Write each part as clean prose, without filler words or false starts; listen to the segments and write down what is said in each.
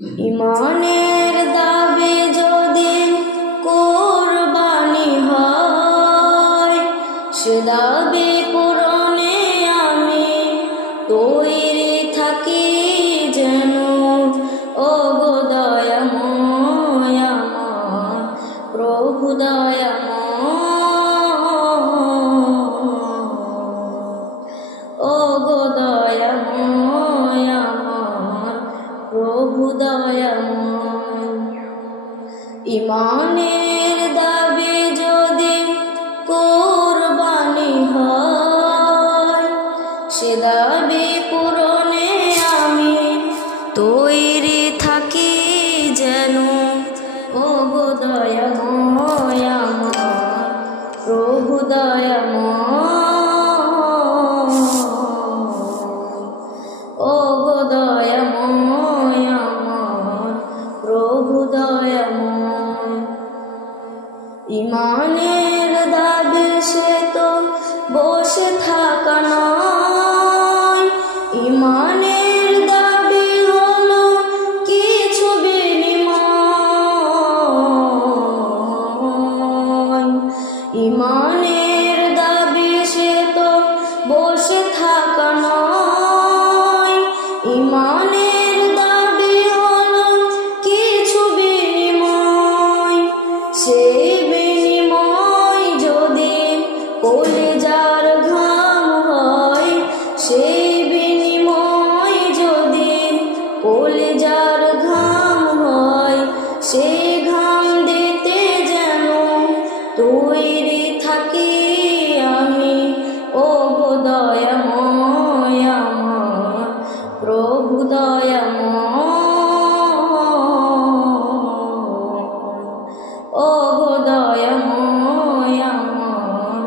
ইমানের দাবি যদি কুরবানি হয়, সে দাবি পূরণে আমি তৈরি থাকি যেন। ও গো দয়াময় আমার প্রভু দয়াময়, ও গো দয়াময় আমার প্রভু দয়াময়। ইমানের দাবি যদি কুরবানি হয়, সে দাবি পূরণে আমি তৈরি থাকি যেন। ও গো দয়াময় আমার প্রভু দয়াময়, ও গো দয়াময় আমার প্রভু দয়াময়। ইমানের দাবি সে তো বসে থাকা নয়, ইমানের দাবি হলো কিছু বিনিময়। ইমানের দাবি সে তো বসে থাকা নয়, ইমানের দাবি হলো কিছু বিনিময়। সেই বিনিময় যদি কলিজার ঘাম হয়, সেই বিনিময় যদি কলিজার ঘাম হয়, সেই ঘাম দিতে যেন তৈরি থাকি আমি। ও গো দয়াময় আমার প্রভু দয়াময়, ও গো দয়াময় আমার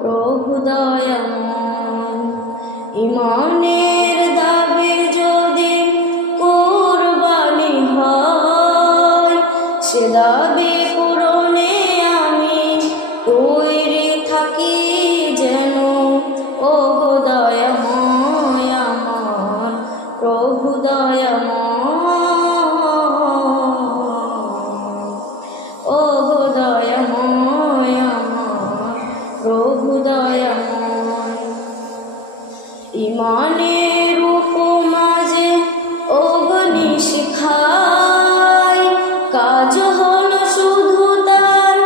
প্রভু দয়াময়। ইমানের দাবি যদি কুরবানি হয়, সে দাবি পূরণে আমি তৈরি থাকি যেন। ও গো দয়াময় আমার প্রভু দয়াময়, ও গো দয়াময় আমার প্রভু দয়াময়। ইমানের উপমা যে অগ্নি শিখায়, কাজ হলো শুধু তার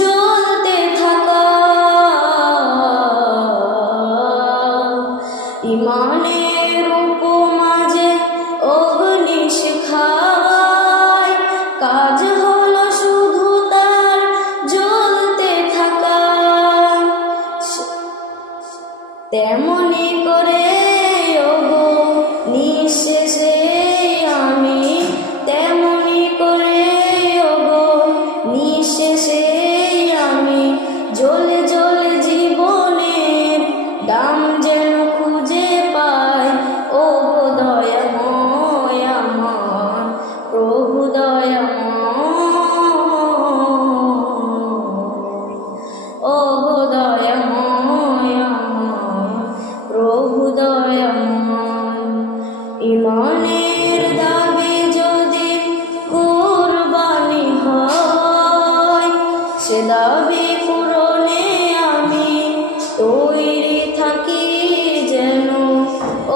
জ্বলতে থাকা। ইমানের উপমা যে অগ্নি শিখায়, কাজ হলো শুধু তার জ্বলতে থাকা। তেমনি করে ওগো নিঃশেষে আমি, তেমনি করে ওগো নিঃশেষে আমি জ্বলে জ্বলে জীবনের দাম যেন খুঁজে পাই। ও গো দয়াময় আমার প্রভু দয়াময়, ও গো দয়াময় আমার প্রভু দয়াময়। ইমানের দাবি যদি কুরবানি হয়, সে দাবি পূরণে আমি তৈরি থাকি যেন।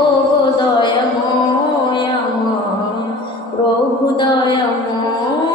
ও গো দয়াময় আমার প্রভু দয়াময়,